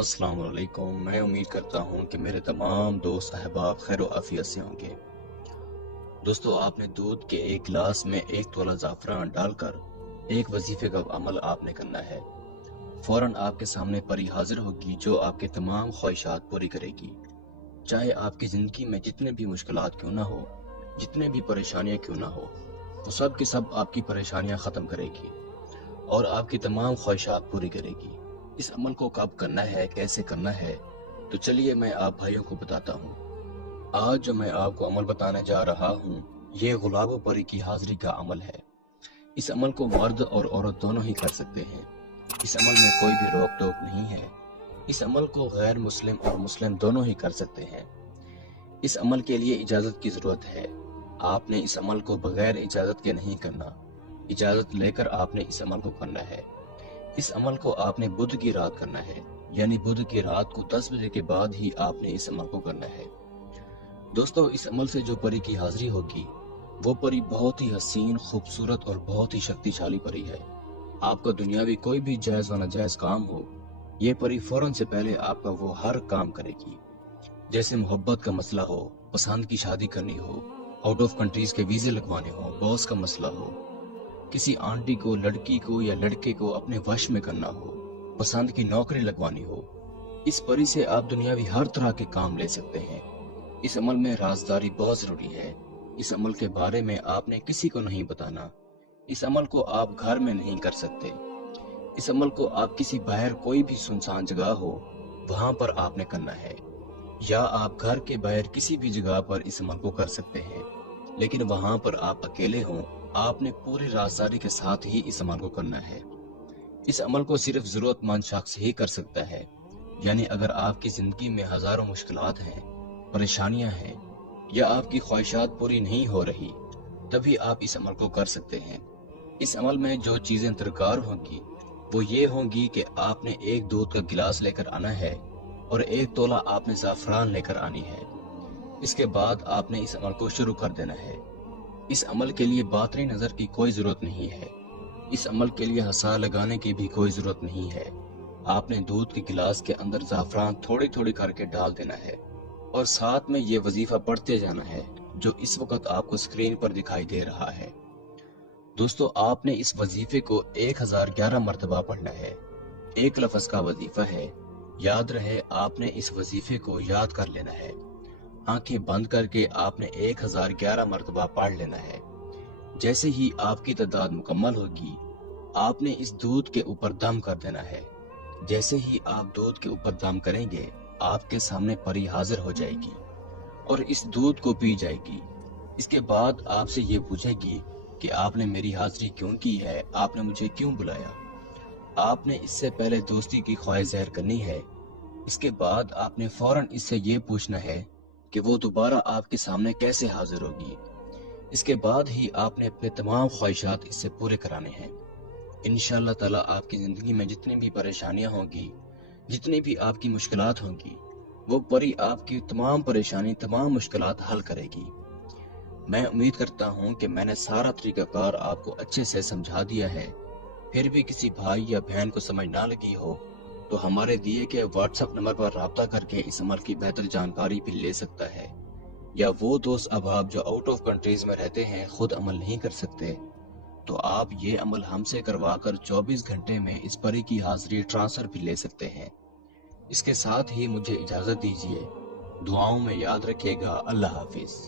السلام علیکم۔ میں امید کرتا ہوں کہ میرے تمام دوست احباب خیر و عافیت سے ہوں گے۔ دوستو، آپ نے دودھ کے ایک گلاس میں 1 تولہ زعفران ڈال کر ایک وظیفے کا عمل آپ نے کرنا ہے۔ فوراً آپ کے سامنے پری حاضر ہوگی جو آپ کے تمام خواہشات پوری کرے گی، چاہے آپ کی زندگی میں جتنے بھی مشکلات کیوں نہ ہو، جتنے بھی پریشانیاں کیوں نہ ہو، وہ سب کی سب آپ کی پریشانیاں ختم کرے گی اور آپ کی تمام خواہشات پوری کرے گی۔ اس عمل کو کب کرنا ہے، کیسے کرنا ہے، تو چلیے میں آپ بھائیوں کو بتاتا ہوں۔ آج جو میں آپ کو عمل بتانے جا رہا ہوں، یہ غلاب و پری کی حاضری کا عمل ہے۔ اس عمل کو مرد اور عورت دونوں ہی کر سکتے ہیں۔ اس عمل میں کوئی بھی روک ٹوک نہیں ہے۔ اس عمل کو غیر مسلم اور مسلم دونوں ہی کر سکتے ہیں۔ اس عمل کے لیے اجازت کی ضرورت ہے۔ آپ نے اس عمل کو بغیر اجازت کے نہیں کرنا، اجازت لے کر آپ نے اس عمل کو کرنا ہے۔ اس عمل کو آپ نے بدھ کی رات کرنا ہے، یعنی بدھ کی رات کو 10 بجے کے بعد ہی آپ نے اس عمل کو کرنا ہے۔ دوستو، اس عمل سے جو پری کی حاضری ہوگی، وہ پری بہت ہی حسین، خوبصورت اور بہت ہی شکتیشالی پری ہے۔ آپ کا دنیاوی کوئی بھی جائز و ناجائز کام ہو، یہ پری فوراً سے پہلے آپ کا وہ ہر کام کرے گی۔ جیسے محبت کا مسئلہ ہو، پسند کی شادی کرنی ہو، آؤٹ آف کنٹریز کے ویزے لگوانے ہو، باس کا مسئلہ ہو، کسی آنٹی کو، لڑکی کو یا لڑکے کو اپنے وش میں کرنا ہو، پسند کی نوکری لگوانی ہو، اس پری سے آپ دنیاوی ہر طرح کے کام لے سکتے ہیں۔ اس عمل میں رازداری بہت ضروری ہے۔ اس عمل کے بارے میں آپ نے کسی کو نہیں بتانا۔ اس عمل کو آپ گھر میں نہیں کر سکتے۔ اس عمل کو آپ کسی باہر کوئی بھی سنسان جگہ ہو، وہاں پر آپ نے کرنا ہے، یا آپ گھر کے باہر کسی بھی جگہ پر اس عمل کو کر سکتے ہیں، لیکن وہاں پر آپ اکیلے ہوں۔ آپ نے پوری رازداری کے ساتھ ہی اس عمل کو کرنا ہے۔ اس عمل کو صرف ضرورت مند شخص ہی کر سکتا ہے، یعنی اگر آپ کی زندگی میں ہزاروں مشکلات ہیں، پریشانیاں ہیں، یا آپ کی خواہشات پوری نہیں ہو رہی، تبھی آپ اس عمل کو کر سکتے ہیں۔ اس عمل میں جو چیزیں درکار ہوں گی، وہ یہ ہوں گی کہ آپ نے ایک دودھ کا گلاس لے کر آنا ہے اور 1 تولہ آپ نے زعفران لے کر آنی ہے۔ اس کے بعد آپ نے اس عمل کو شروع کر دینا ہے۔ اس عمل کے لیے باطنی نظر کی کوئی ضرورت نہیں ہے۔ اس عمل کے لیے ہنسا لگانے کی بھی کوئی ضرورت نہیں ہے۔ آپ نے دودھ کے گلاس کے اندر زعفران تھوڑی تھوڑی کر کے ڈال دینا ہے اور ساتھ میں یہ وظیفہ پڑھتے جانا ہے جو اس وقت آپ کو اسکرین پر دکھائی دے رہا ہے۔ دوستو، آپ نے اس وظیفے کو 1011 مرتبہ پڑھنا ہے۔ ایک لفظ کا وظیفہ ہے، یاد رہے آپ نے اس وظیفے کو یاد کر لینا ہے۔ آنکھیں بند کر کے آپ نے 1011 مرتبہ پڑھ لینا ہے۔ جیسے ہی آپ کی تعداد مکمل ہوگی، آپ نے اس دودھ کے اوپر دم کر دینا ہے۔ جیسے ہی آپ دودھ کے اوپر دم کریں گے، آپ کے سامنے پری حاضر ہو جائے گی اور اس دودھ کو پی جائے گی۔ اس کے بعد آپ سے یہ پوچھے گی کہ آپ نے میری حاضری کیوں کی ہے، آپ نے مجھے کیوں بلایا۔ آپ نے اس سے پہلے دوستی کی خواہش ظاہر کرنی ہے۔ اس کے بعد آپ نے فوراً اس سے یہ پوچھنا ہے کہ وہ دوبارہ آپ کے سامنے کیسے حاضر ہوگی۔ اس کے بعد ہی آپ نے اپنے تمام خواہشات اس سے پورے کرانے ہیں۔ انشاءاللہ تعالیٰ آپ کی زندگی میں جتنی بھی پریشانیاں ہوں گی، جتنی بھی آپ کی مشکلات ہوں گی، وہ پری آپ کی تمام پریشانی، تمام مشکلات حل کرے گی۔ میں امید کرتا ہوں کہ میں نے سارا طریقہ کار آپ کو اچھے سے سمجھا دیا ہے۔ پھر بھی کسی بھائی یا بہن کو سمجھ نہ لگی ہو تو ہمارے دیے گئے واٹس ایپ نمبر پر رابطہ کر کے اس عمل کی بہتر جانکاری بھی لے سکتا ہے۔ یا وہ دوست احباب جو آؤٹ آف کنٹریز میں رہتے ہیں، خود عمل نہیں کر سکتے، تو آپ یہ عمل ہم سے کروا کر 24 گھنٹے میں اس پری کی حاضری ٹرانسفر بھی لے سکتے ہیں۔ اس کے ساتھ ہی مجھے اجازت دیجیے۔ دعاؤں میں یاد رکھیے گا۔ اللہ حافظ۔